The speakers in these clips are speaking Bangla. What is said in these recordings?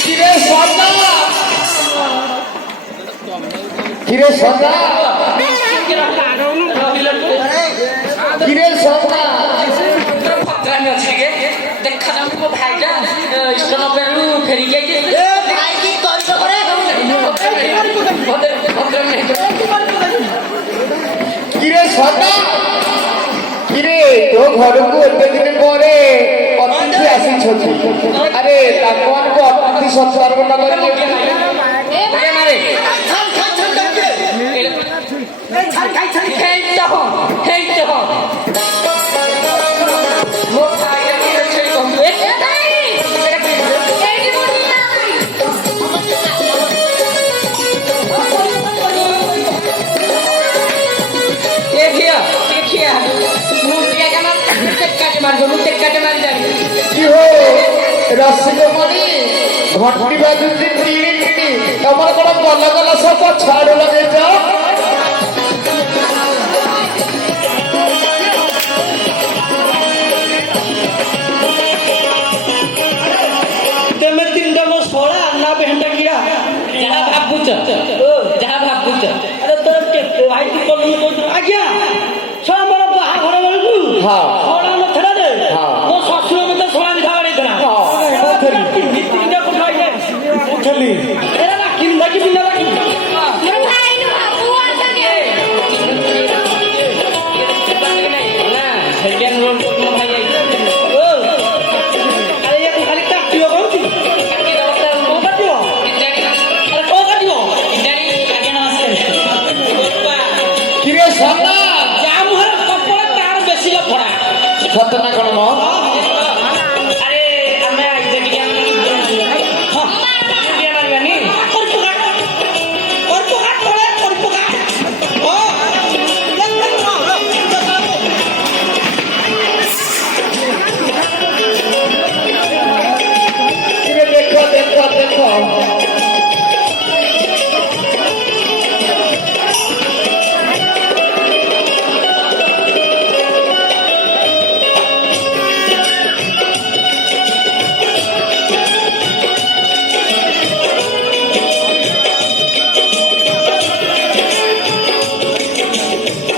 কিরে সদা কিরে সদা কিরে সদা দেখা যাবো ভাইটা স্টনপেরু ফেরি যাইছে ভাই কি কষ্ট করে কিরে সদা কিরে তো ঘরକୁ এতে দিন পরে অতিথি আসিছନ୍ତି আরে তাকମାନଙ୍କୁ অতিথି সৎକାର করে মারে হেইটা হ হেইটা হ মো ভাইয়া কি হচ্ছে কম কি হো রসিকমণি ঘন্টি বাজুছি তিনি তিনি তোমার কোন গল গল সব ছাড় লগাইছ তেমে তিনটা মো সোড়া না বেহনটা কিরা যাহা ভাবুছ যাহা ভাবুছ আরে তোর ভাই কি করলু কইছ আজ্ঞা সোড়া মোর বাহা ঘরে বেলকু হ্যাঁ সোড়া ন থরা দে হ্যাঁ মো শ্বশুর মতে সোড়া খাওয়া নাই থরা তিনটা কোঠাই দে উঠলি এরা না কিনবা কি বিনা রাখি কিরে সদা সত্যনা কোন ম কিরে দেখো দেখো দেখো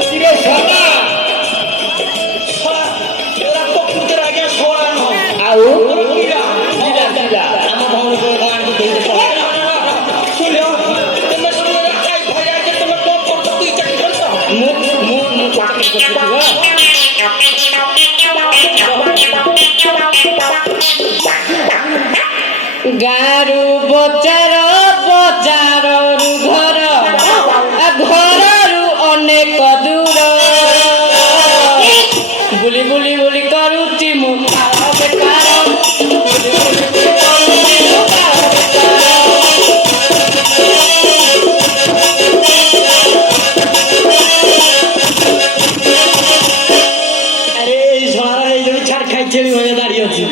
কিরে সদা আউ কিরা কিরা ଗାରୁ ବଜାର ବଜାରରୁ ଘର ଘରରୁ ଅନେକ ଦୂର ବୁଲି ବୁଲି ବୁଲି କରୁଛି ମୁଁ ବେକାର ବୁଲି ବୁଲି ବୁଲି କରୁଛି ମୁଁ আরে এই সোড়া এই জন্য ছাড় খাইছে হয়ে দাঁড়িয়ে আছে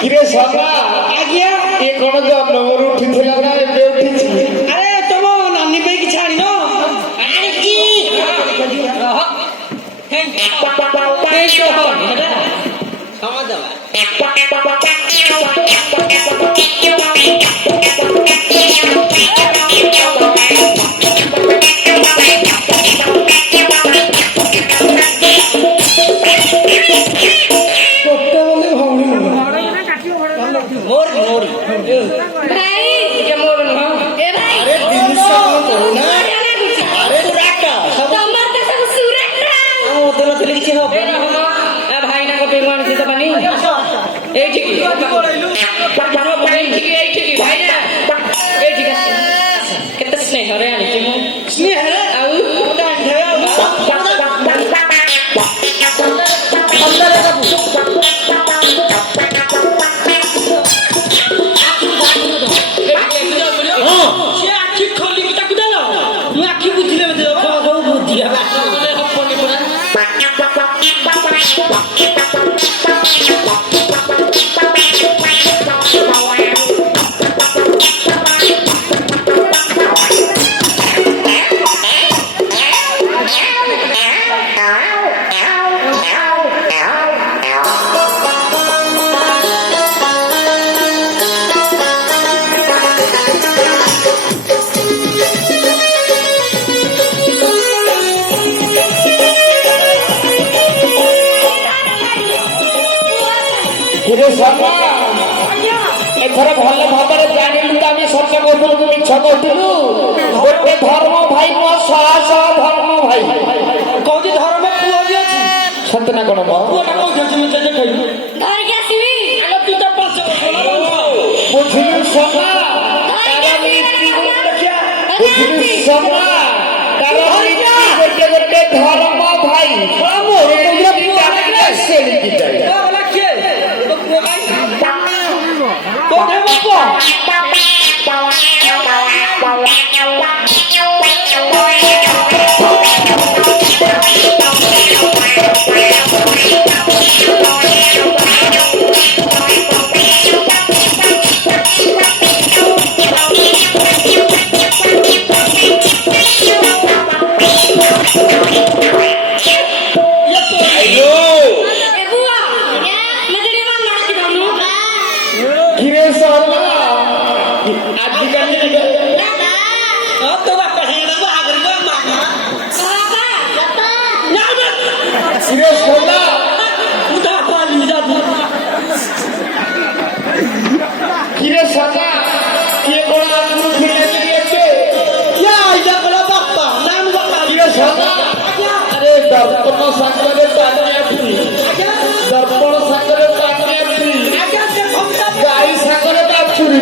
কিরে সদা আজ্ঞা এ কোন জন্মর উঠিছিল না এবে উঠিছি আরে তোম নানি পেয়ে কি ছাড়িন আরে কি মোর মোর ভাই এটা মোর না এ ভাই আরে জিনিস না আরে সুরাটা তোমার তো সব সুরাটা ও তোলা তুলি কি হবে এ ভাই না কপি মান দিতে পানি এই ঠিক এই ঠিক ভাই না এই ঠিক আছে কেতে স্নেহ রে আনি কি মু স্নেহ রে আউ সে আখি খলি কি তাকু দেলো মু আখি বুঝিলে মতে সব বুদ্ধি হবে হপনি পুরা Wow. କିରେ ସନା ଏଥର ଭଲ ଭାବରେ ଜାଣିଲୁ ତ ଆମେ ସତ୍ୟ କହୁଥିଲୁ କି ମିଛ କହୁଥିଲୁ। ଗୋଟେ ଧର୍ମ ଭାଇ ମୋ ଶହ ଧର୍ମ ଭାଇ କହୁଛି ଧର୍ମ ପୁଅ ବି ଅଛି। ସତ୍ୟ ନା କଣ ମୋ ପୁଅଟା କୋଉଠି ଅଛି ମୁଁ ତତେ କହିବି। ଧରିକି ଆସିବି। ଆଲୋ ତୁ ତ 5 ବର୍ଷ ବୁଝିଲୁ ସନା ତାର ନୀତି ବୁଝିଲୁ ସନା ତାର ନୀତି ଗୋଟେ ଗୋଟେ ଧର୍ମ ଭାଇ ସେମିତି ଯାଏ दर्पण सागरे दर्पण सागरे गाई सागरे बाछुरी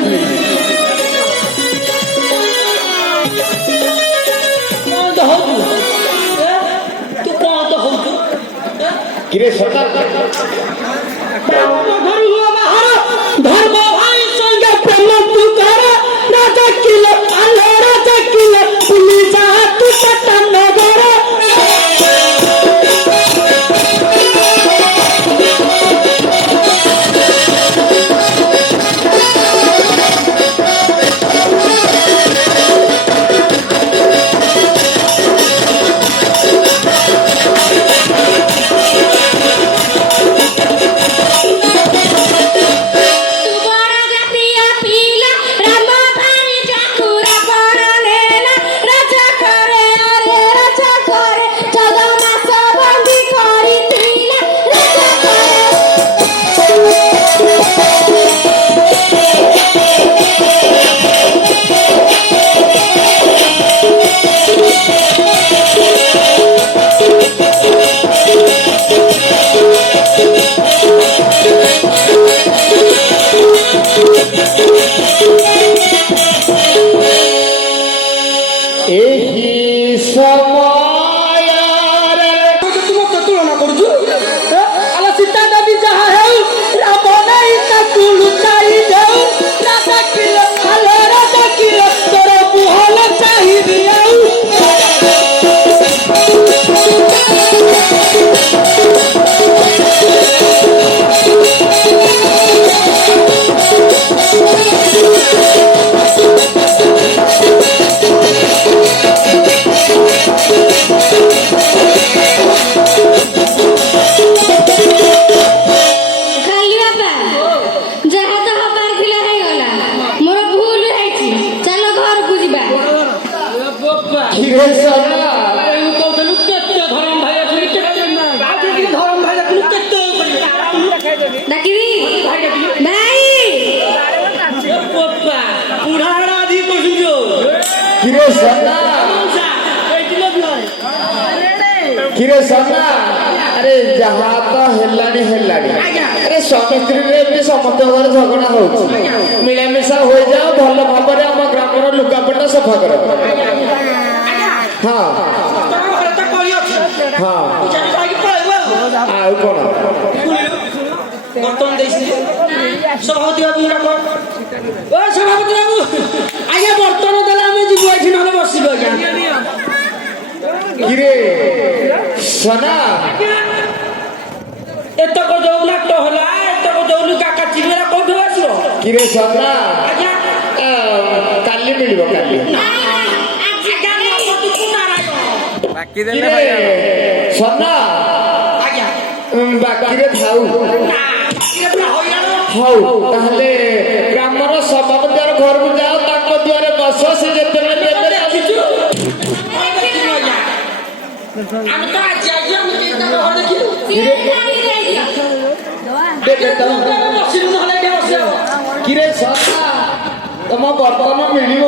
किरे सरकार धर्म भाई संगे प्रेम तू कर राजा किलो पुलिस तू पटन नगर किरे सना अरे जहाँ तो हेलानी अरे स्वामी स्त्री समस्त घर झगड़ा हो मिलामिशा हो जाओ भल भाव आम ग्राम लुगापटा सफा कर हाँ हाँ आउ कौन सभापति बाबू सभापति बाबू आज्ञा बर्तन देला जीव ये ना बस किरे सना एतक जो नाट होला एतक जो काका चिमेरा कोठो आसो किरे सना काली मिलिबो काली बाकी देले भाई सना आज्ञा बाकी रे थाउ हौ ताहले ग्रामर सभापति घर को जाओ ताको द्वारे बस से जेते देबे हम तो आज जाइए हम कितना हो देखियो ଦେଖେ ତ ଆମେ ବସିଲୁ ନହେଲେ ଏଠି ବସିବ କିରେ ସନା ତମ ବର୍ତ୍ତମାନ ମିଳିବ